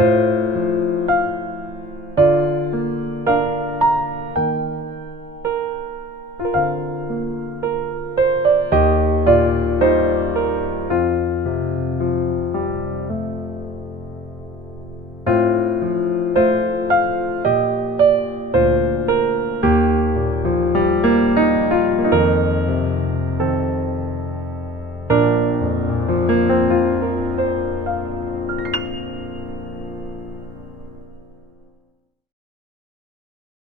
Música